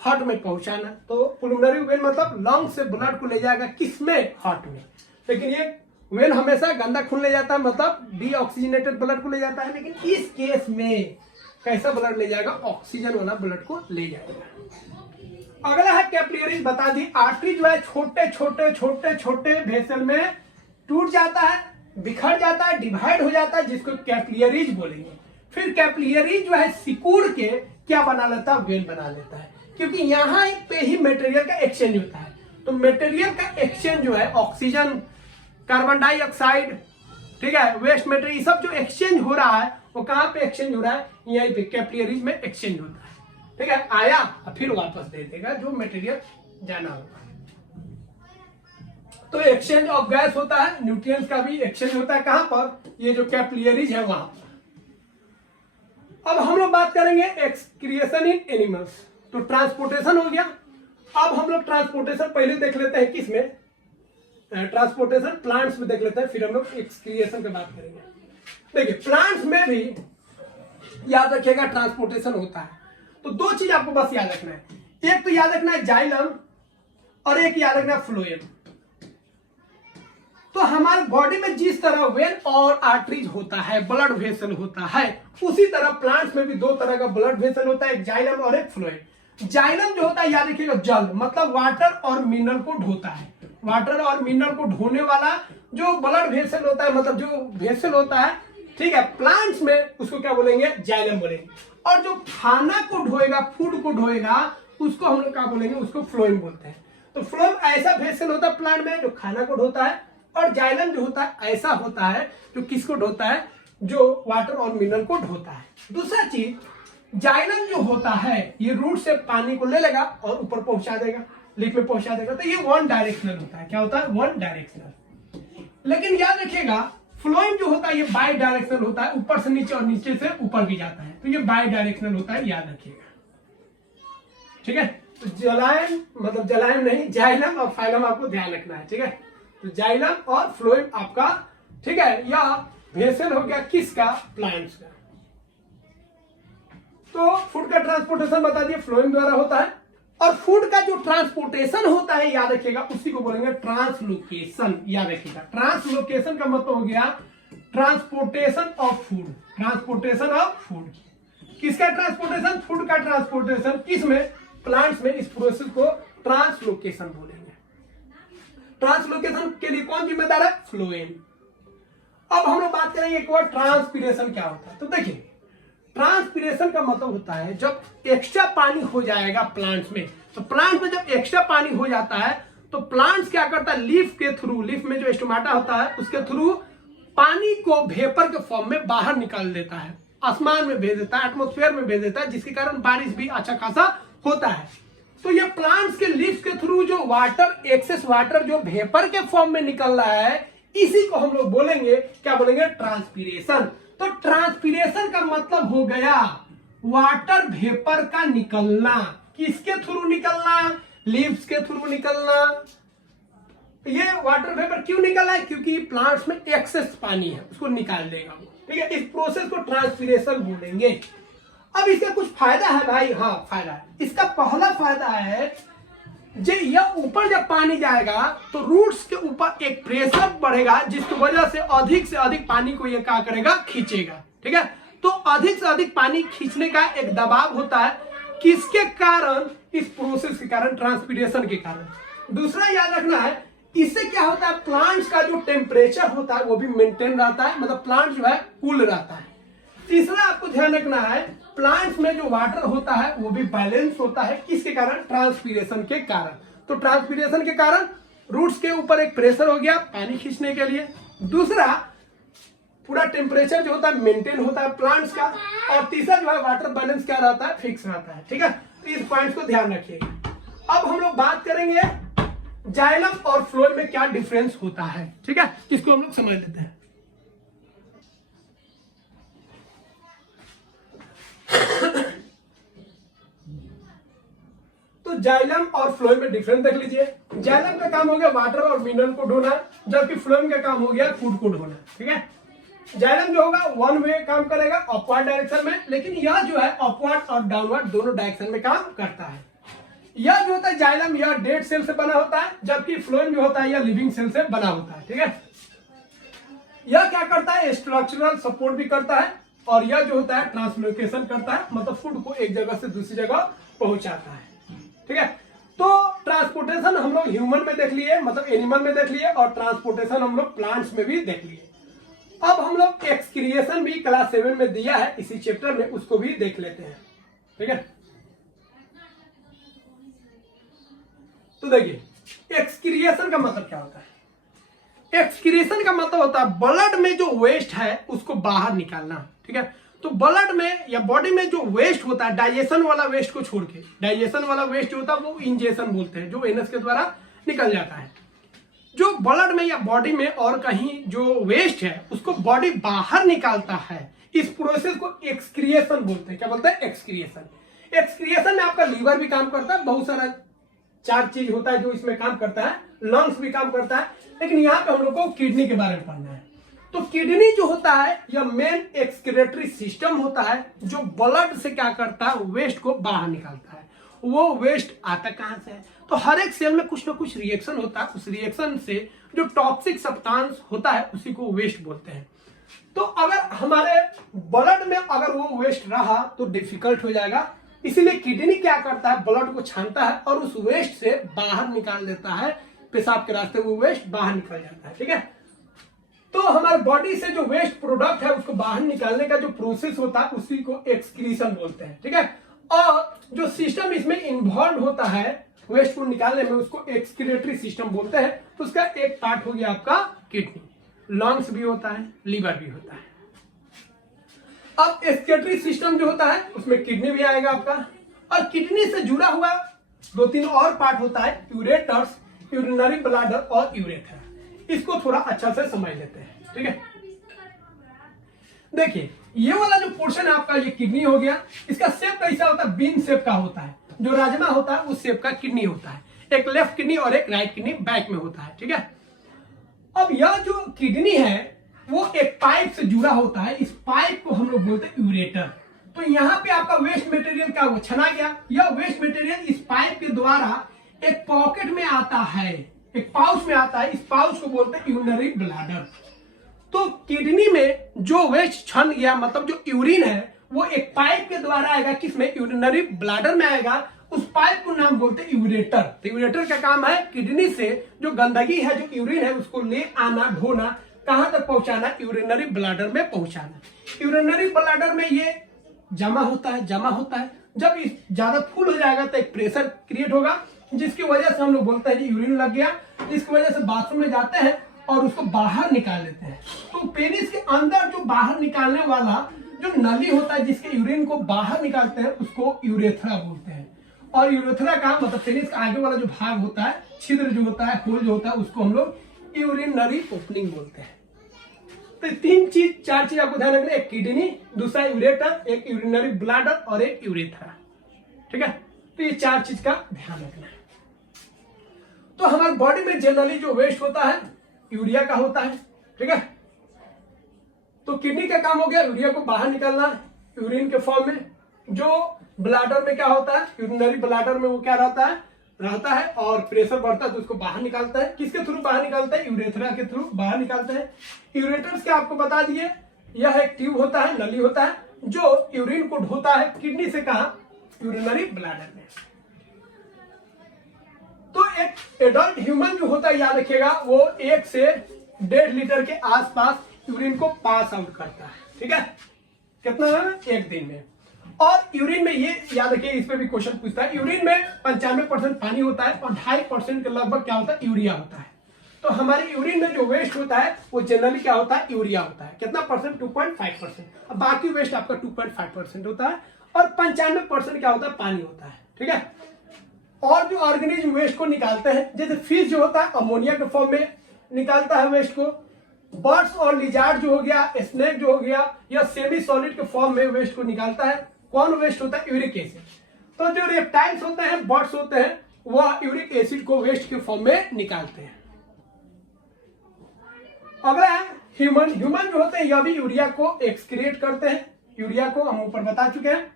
हार्ट में पहुंचाना। तो पुलमनरी वेन मतलब लंग से ब्लड को ले जाएगा किसमें, हार्ट में। लेकिन ये वेन हमेशा गंदा खून ले जाता है, मतलब डीऑक्सीजनेटेड ब्लड को ले जाता है। लेकिन इस केस में कैसा ब्लड ले जाएगा, ऑक्सीजन वाला ब्लड को ले जाएगा। अगला है कैपिलरीज, बता दी आर्टरी जो है छोटे छोटे छोटे छोटे वेसल में टूट जाता है, बिखर जाता है, डिवाइड हो जाता है, जिसको कैपिलरीज बोलेंगे। फिर कैपिलरीज जो है सिकुड़ के क्या बना लेता है, वेन बना लेता है, क्योंकि यहाँ पे ही मटेरियल का एक्सचेंज होता है। तो मटेरियल का एक्सचेंज जो है ऑक्सीजन, कार्बन डाइऑक्साइड, ठीक है, वेस्ट मटेरियल, सब जो एक्सचेंज हो रहा है वो कहाँ पे एक्सचेंज हो रहा है, यहीं पे कैपिलरीज में एक्सचेंज होता है, ठीक है। आया फिर वापस दे देगा जो मटेरियल जाना होगा। तो एक्सचेंज ऑफ गैस होता है, न्यूट्रिएंट्स का भी एक्सचेंज होता है, कहां पर, ये जो कैपिलरीज है वहां पर। अब हम लोग बात करेंगे एक्सक्रिएशन इन एनिमल्स। तो ट्रांसपोर्टेशन हो गया। अब हम लोग ट्रांसपोर्टेशन पहले देख लेते हैं, किसमें, ट्रांसपोर्टेशन प्लांट्स में देख लेते हैं, फिर हम लोग एक्सक्रिएशन की बात करेंगे। देखिए प्लांट्स में भी याद रखिएगा ट्रांसपोर्टेशन होता है। तो दो चीज आपको बस याद रखना है, एक तो याद रखना है जाइलम और एक याद रखना है फ्लोएम। तो हमारे बॉडी में जिस तरह वेन और आर्टरीज होता है, ब्लड वेसल होता है, उसी तरह प्लांट्स में भी दो तरह का ब्लड वेसल होता है, एक जाइलम और एक फ्लोएम। जाइलम जो होता है याद रखिएगा जल, मतलब वाटर और मिनरल को ढोता है। वाटर और मिनरल को ढोने वाला जो ब्लड वेसल होता है, मतलब जो वेसल होता है, ठीक है, प्लांट्स में उसको क्या बोलेंगे, जाइलम बोलेंगे। और जो खाना को ढोएगा, फूड को ढोएगा, उसको हम लोग क्या बोलेंगे, उसको फ्लोएम बोलते हैं। तो फ्लोएम ऐसा वेसल होता है प्लांट में जो खाना को ढोता है, और जाइलम जो होता है ऐसा होता है जो किसको ढोता है, जो वाटर और मिनरल को ढोता है। दूसरा चीज, जाइलम जो होता है ये रूट से पानी को ले लेगा और ऊपर पहुंचा देगा, लीफ में पहुंचा देगा। तो ये वन डायरेक्शनल होता है, क्या होता है, वन डायरेक्शनल। लेकिन याद रखिएगा फ्लोएम जो होता है ये बाई डायरेक्शनल होता है, ऊपर से नीचे और नीचे से ऊपर भी जाता है, तो ये बाई डायरेक्शनल होता है, याद रखिएगा, ठीक है। तो जलायम मतलब जलायम नहीं, जाइलम और फाइलम आपको ध्यान रखना है, ठीक है। तो जाइलम और फ्लोएम आपका, ठीक है, या वेसल हो गया किसका, प्लांट्स का। तो फूड का ट्रांसपोर्टेशन बता दिए फ्लोएम द्वारा होता है, और फूड का जो ट्रांसपोर्टेशन होता है याद रखिएगा उसी को बोलेंगे ट्रांसलोकेशन, याद रखिएगा। ट्रांसलोकेशन का मतलब हो गया transportation of food, transportation of food. किसका ट्रांसपोर्टेशन, फूड का ट्रांसपोर्टेशन, किसमें, प्लांट्स में। इस प्रोसेस को ट्रांसलोकेशन बोलेंगे। ट्रांसलोकेशन के लिए कौन जिम्मेदार है, फ्लोएम। अब हम लोग बात करेंगे एक बार ट्रांसपीरेशन क्या होता है। तो देखिए ट्रांसपीरेशन का मतलब होता है जब एक्स्ट्रा पानी हो जाएगा प्लांट्स में, तो प्लांट्स में जब एक्स्ट्रा पानी हो जाता है तो प्लांट्स क्या करता है, लीफ के थ्रू, लीफ में जो स्टोमाटा होता है उसके थ्रू पानी को वेपर के फॉर्म में बाहर निकाल देता है, आसमान में भेज देता है, एटमोस्फेयर में भेज देता है, जिसके कारण बारिश भी अच्छा खासा होता है। तो ये प्लांट्स के लीफ के थ्रू जो वाटर, एक्सेस वाटर जो वेपर के फॉर्म में निकल रहा है, इसी को हम लोग बोलेंगे, क्या बोलेंगे, ट्रांसपीरेशन। तो ट्रांसपीरेशन का मतलब हो गया वाटर वेपर का निकलना। किसके थ्रू निकलना, लीव्स के थ्रू निकलना। ये वाटर वेपर क्यों निकल है, क्योंकि प्लांट्स में एक्सेस पानी है, उसको निकाल देगा वो, ठीक है। इस प्रोसेस को ट्रांसपीरेशन बोलेंगे। अब इसका कुछ फायदा है भाई, हाँ फायदा है। इसका पहला फायदा है यह ऊपर जब पानी जाएगा तो रूट्स के ऊपर एक प्रेशर बढ़ेगा, जिसकी वजह से अधिक पानी को यह क्या करेगा, खींचेगा। ठीक है, तो अधिक से अधिक पानी खींचने का एक दबाव होता है, किसके कारण, इस प्रोसेस के कारण, ट्रांसपीरेशन के कारण। दूसरा याद रखना है, इससे क्या होता है, प्लांट्स का जो टेम्परेचर होता है वो भी मेंटेन रहता है, मतलब प्लांट जो है कूल रहता है। तीसरा आपको ध्यान रखना है, प्लांट्स में जो वाटर होता है वो भी बैलेंस होता है, किसके कारण, ट्रांसपीरेशन के कारण। तो ट्रांसपीरेशन के कारण रूट्स के ऊपर एक प्रेशर हो गया पानी खींचने के लिए। दूसरा, पूरा टेम्परेचर जो होता है मेंटेन होता है प्लांट्स का। और तीसरा जो है वाटर बैलेंस क्या रहता है, फिक्स रहता है। ठीक है, तो इस पॉइंट को ध्यान रखिएगा। अब हम लोग बात करेंगे जाइलम और फ्लोएम में क्या डिफरेंस होता है। ठीक है, इसको हम लोग समझ लेते हैं। तो जाइलम और फ्लोएम में डिफरेंस देख लीजिए। जाइलम का काम हो गया वाटर और मिनरल को ढोना, जबकि फ्लोएम का काम हो गया फूड को ढोना। ठीक है, जाइलम जो होगा वन वे काम करेगा अपवर्ड डायरेक्शन में, लेकिन यह जो है अपवर्ड और डाउनवर्ड दोनों डायरेक्शन में काम करता है। यह जो होता है जाइलम, यह डेड सेल से बना होता है, जबकि फ्लोएम जो होता है यह लिविंग सेल से बना होता है। ठीक है, यह क्या करता है, स्ट्रक्चरल सपोर्ट भी करता है, और यह जो होता है ट्रांसलोकेशन करता है, मतलब फूड को एक जगह से दूसरी जगह पहुंचाता है। ठीक है, तो ट्रांसपोर्टेशन हम लोग ह्यूमन में देख लिए, मतलब एनिमल में देख लिए, और ट्रांसपोर्टेशन हम लोग प्लांट्स में भी देख लिए। अब हम लोग एक्सक्रिएशन भी क्लास 7 में दिया है इसी चैप्टर में, उसको भी देख लेते हैं। ठीक है, तो देखिए एक्सक्रिएशन का मतलब क्या होता है। एक्सक्रिएशन का मतलब होता है ब्लड में जो वेस्ट है उसको बाहर निकालना। ठीक है, तो ब्लड में या बॉडी में जो वेस्ट होता है, डाइजेशन वाला वेस्ट को छोड़ के, डाइजेशन वाला वेस्ट जो होता है वो इंजेक्शन बोलते हैं, जो एनएस के द्वारा निकल जाता है। जो ब्लड में या बॉडी में और कहीं जो वेस्ट है उसको बॉडी बाहर निकालता है, इस प्रोसेस को एक्सक्रिएशन बोलते हैं। क्या बोलते हैं, एक्सक्रिएशन। एक्सक्रिएशन में आपका लीवर भी काम करता है, बहुत सारा 4 चीज होता है जो इसमें काम करता है, लंग्स भी काम करता है, लेकिन यहाँ पे हम लोग को किडनी के बारे में पढ़ना है। तो किडनी जो होता है यह मेन एक्सक्रेटरी सिस्टम होता है, जो ब्लड से क्या करता है, वेस्ट को बाहर निकालता है। वो वेस्ट आता कहां से है, तो हर एक सेल में कुछ ना कुछ रिएक्शन होता है, उस रिएक्शन से जो टॉक्सिक सब्सटेंस होता है उसी को वेस्ट बोलते हैं। तो अगर हमारे ब्लड में अगर वो वेस्ट रहा तो डिफिकल्ट हो जाएगा, इसीलिए किडनी क्या करता है, ब्लड को छानता है और उस वेस्ट से बाहर निकाल देता है, पेशाब के रास्ते वो वेस्ट बाहर निकल जाता है। ठीक है, तो हमारे बॉडी से जो वेस्ट प्रोडक्ट है उसको बाहर निकालने का जो प्रोसेस होता है उसी को एक्सक्रीशन बोलते हैं। ठीक है, और जो सिस्टम इसमें इन्वॉल्व होता है वेस्ट को निकालने में उसको एक्सक्रेटरी सिस्टम बोलते हैं। तो उसका एक पार्ट हो गया आपका किडनी, लंग्स भी होता है, लीवर भी होता है। अब एक्सक्रेटरी सिस्टम जो होता है उसमें किडनी भी आएगा आपका, और किडनी से जुड़ा हुआ 2-3 और पार्ट होता है, यूरेटर्स, यूरिनरी ब्लैडर और यूरेथ्रा। इसको थोड़ा अच्छा से समझ लेते हैं। ठीक है, देखिए ये वाला जो पोर्शन है आपका, ये किडनी हो गया। इसका शेप कैसा होता है, बीन शेप का होता है, जो राजमा होता है उस शेप का किडनी होता है। एक लेफ्ट किडनी और एक राइट किडनी बैक में होता है। ठीक है, अब यह जो किडनी है वो एक पाइप से जुड़ा होता है, इस पाइप को हम लोग बोलते हैं यूरेटर। तो यहाँ पे आपका वेस्ट मटेरियल क्या हुआ, छना गया। यह वेस्ट मटेरियल इस पाइप के द्वारा एक पॉकेट में आता है, एक पाउच में आता है, इस पाउच को बोलते हैं यूरिनरी ब्लैडर। तो किडनी में जो वेस्ट छन गया, मतलब जो यूरिन है वो एक पाइप के द्वारा आएगा, किसमें, यूरिनरी ब्लैडर में आएगा। उस पाइप को नाम बोलते हैं यूरेटर। तो यूरेटर का काम है किडनी से जो गंदगी है, जो यूरिन है, उसको ले आना, ढोना, कहां तक पहुंचाना, यूरिनरी ब्लैडर में पहुंचाना। यूरिनरी ब्लैडर में ये जमा होता है, जब ज्यादा फुल हो जाएगा तो एक प्रेशर क्रिएट होगा, जिसकी वजह से हम लोग बोलते हैं कि यूरिन लग गया, जिसकी वजह से बाथरूम में जाते हैं और उसको बाहर निकाल लेते हैं। तो पेनिस के अंदर जो बाहर निकालने वाला जो नली होता है, जिसके यूरिन को बाहर निकालते हैं, उसको यूरेथ्रा बोलते हैं। और यूरेथ्रा का मतलब पेनिस का आगे वाला जो भाग होता है, छिद्र जो होता है, होल जो होता है, उसको हम लोग यूरिनरी ओपनिंग बोलते हैं। तो 4 चीज आपको ध्यान रखना है, एक किडनी, दूसरा यूरेटर, एक यूरिनरी ब्लैडर और एक यूरेथ्रा। ठीक है, तो ये 4 चीज का ध्यान रखना है। तो हमारे बॉडी में जनरली जो वेस्ट होता है यूरिया का होता है। ठीक है, तो किडनी का काम हो गया यूरिया को बाहर निकालना यूरिन के फॉर्म में, जो ब्लैडर में क्या होता है, यूरिनरी ब्लैडर में वो क्या रहता है और प्रेशर बढ़ता है तो उसको बाहर निकालता है। किसके थ्रू बाहर निकालता है? यूरेथ्रा के थ्रू बाहर निकालते हैं। यूरेटर्स क्या आपको बता दिए, यह एक ट्यूब होता है, नली होता है जो यूरिन को ढोता है किडनी से कहा, यूरिनरी ब्लैडर में। तो एक एडल्ट ह्यूमन जो होता है, याद रखिएगा, वो 1 से 1.5 लीटर के आसपास यूरिन को पास आउट करता है। ठीक है, कितना है? 1 दिन में। और यूरिन में ये याद रखिए, इस पे भी क्वेश्चन पूछता है, यूरिन में 95% पानी होता है और 2.5% के लगभग क्या होता है? यूरिया होता है। तो हमारे यूरिन में जो वेस्ट होता है वो जनरली क्या होता है? यूरिया होता है। कितना परसेंट? 2.5%। अब बाकी वेस्ट आपका 2.5% होता है और 95% क्या होता है? पानी होता है। ठीक है, और जो ऑर्गेनिज्म वेस्ट को निकालते हैं, जैसे फिश जो होता है अमोनिया के फॉर्म में निकालता है वेस्ट को, बर्ड्स और लिजार्ड जो हो गया, स्नेक जो हो गया, या सेमी सॉलिड के फॉर्म में वेस्ट को निकालता है। कौन वेस्ट होता है? Uric acid. तो जो रेप्टाइल्स होते हैं, बर्ड्स होते हैं, वह यूरिक एसिड को वेस्ट के फॉर्म में निकालते हैं। अगला है ह्यूमन। ह्यूमन जो होते हैं यह भी यूरिया को एक्सक्रिएट करते हैं। यूरिया को हम ऊपर बता चुके हैं।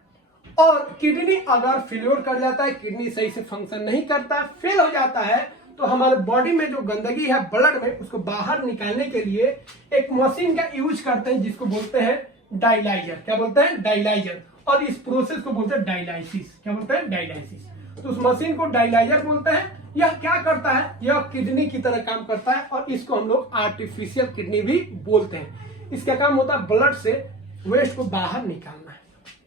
और किडनी अगर फेल्योर कर जाता है, किडनी सही से फंक्शन नहीं करता, फेल हो जाता है, तो हमारे बॉडी में जो गंदगी है ब्लड में, उसको बाहर निकालने के लिए एक मशीन का यूज करते हैं जिसको बोलते हैं डायलाइजर। क्या बोलते हैं? डायलाइजर। और इस प्रोसेस को बोलते हैं डायलाइसिस। क्या बोलते हैं? डायलाइसिस। तो उस मशीन को डायलाइजर बोलते हैं। यह क्या करता है? यह किडनी की तरह काम करता है और इसको हम लोग आर्टिफिशियल किडनी भी बोलते हैं। इसका काम होता है ब्लड से वेस्ट को बाहर निकालना है।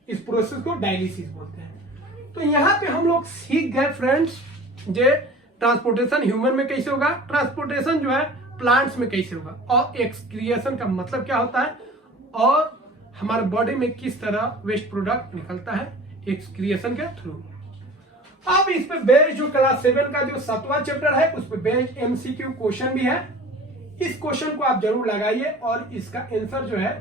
इस प्रोसेस को डायलिसिस बोलते हैं। तो यहाँ पे हम लोग सीख गए फ्रेंड्स, जे ट्रांसपोर्टेशन ह्यूमन में कैसे होगा, ट्रांसपोर्टेशन जो है प्लांट्स में कैसे होगा, और एक्सक्रिएशन का मतलब क्या होता है, और हमारे बॉडी में किस तरह वेस्ट प्रोडक्ट निकलता है एक्सक्रिएशन के थ्रू। अब इस पे बेस्ड जो क्लास 7 का जो 7वां चैप्टर है, उस पे बेस्ड MCQ क्वेश्चन भी है। इस क्वेश्चन को आप जरूर लगाइए और इसका आंसर जो है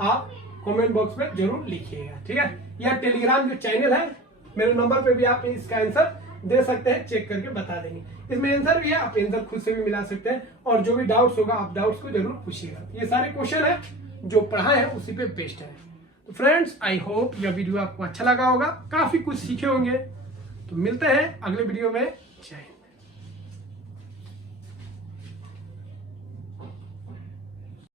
आप कमेंट बॉक्स में जरूर लिखिएगा। ठीक है, या टेलीग्राम जो चैनल है, मेरे नंबर पे भी आप इसका आंसर दे सकते हैं, चेक करके बता देंगे। इसमें आंसर भी है, आप आंसर खुद से भी मिला सकते हैं, और जो भी डाउट्स होगा आप डाउट्स को जरूर पूछिएगा। ये सारे क्वेश्चन है जो पढ़ा है उसी पे बेस्ड है। तो फ्रेंड्स, आई होप यह वीडियो आपको अच्छा लगा होगा, काफी कुछ सीखे होंगे। तो मिलते हैं अगले वीडियो में। जय हिंद।